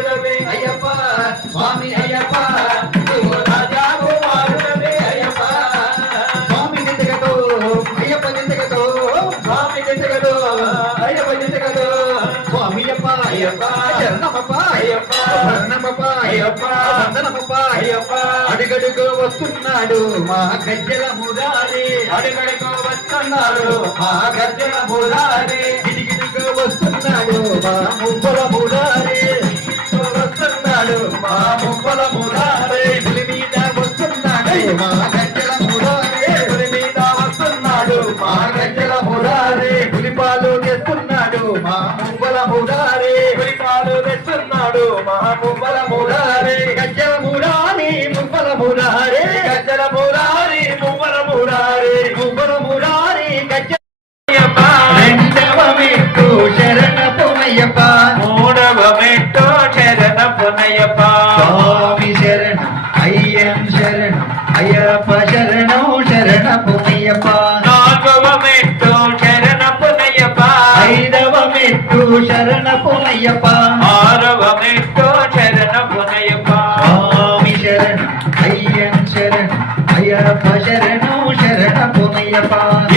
రాజులవే అయ్యప్ప స్వామి అయ్యప్ప నువ్వు రాజా కుమారుడవే అయ్యప్ప స్వామి జిందగతో అయ్యప్ప జిందగతో స్వామి జిందగతో అయ్యప్ప జిందగతో స్వామి అయ్యప్ప అయ్యప్ప శరణమప్ప అయ్యప్ప శరణమప్ప అయ్యప్ప వందనమప్ప అయ్యప్ప అడుగడుగు వస్తున్నాడు మా గజ్జల మురారి అడుగడుగు వస్తున్నాడు మా గజ్జల మురారి గిడిగిడిగు వస్తున్నాడు మా మువ్వల మురారి వస్తున్నాడు మా మువ్వల మురారి పులి మీద వస్తున్నాడు మా గజ్జల మురారి పులి మీద వస్తున్నాడు మా గజ్జల మురారి పులిపాలు తెస్తున్నాడు మా మువ్వల మురారి పులిపాలు తెస్తున్నాడు మా మువ్వల మురారి గజ్జల మురారి మువ్వల మురారి గజ్జల మురారి మువ్వల మురారి మువ్వల మురారి గజ్జల రెండవ మెట్టు శరణపునయ్యప్ప మూడవ మెట్టు శరణపునయ్యప్ప స్వామి శరణం అయ్యం శరణం అయ్యప్ప శరణం శరణపునయ్యప్ప నాలుగవ మెట్టు శరణపునయ్యప్ప ఐదవ మెట్టు శరణపునయ్యప్ప ఆరవ మెట్టు శరణపునయ్యప్ప స్వామి శరణం అయ్యం శరణం అయ్యప్ప శరణం శరణపునయ్యప్ప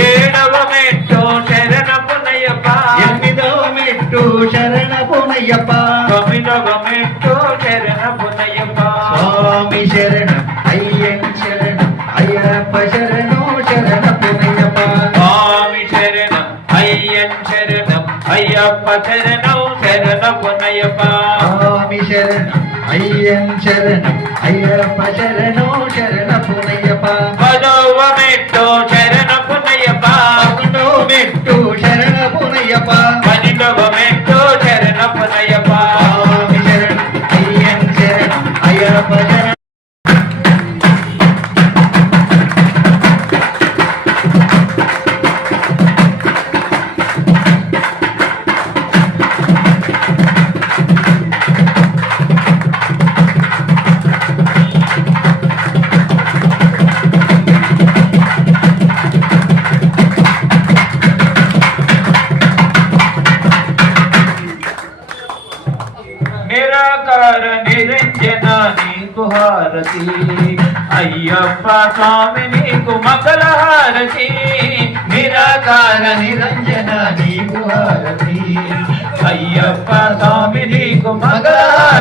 ఏడవ మెట్టు శరణపునయ్యప్ప ఎనిమిదవ మెట్టు శరణపునయ్యప్ప తొమ్మిదవ మెట్టు శరణపునయ్యప్ప స్వామి శరణం అయ్యం శరణం అయ్యప్ప శరణం శరణపునయ్యప్ప స్వామి శరణం అయ్యం శరణం అయ్యప్ప శరణం శరణపునయ్యప్ప స్వామి శరణం అయ్యం శరణం అయ్యప్ప శరణం శరణపునయ్యప్ప పదవ మెట్టు శరణపునయ్యప్ప పదవ మెట్టు శరణపునయ్యప్ప పన్నెండవ మెట్టు శరణపునయ్యప్ప స్వామి శరణం అయ్యం శరణం అయ్యప్ప శరణం నిరాకార నిరంజన నీకు హారతి అయ్యప్ప స్వామి నీకు మంగళ హారతి నిరాకార నిరంజన నీకు హారతి అయ్యప్ప స్వామి నీకు మంగళ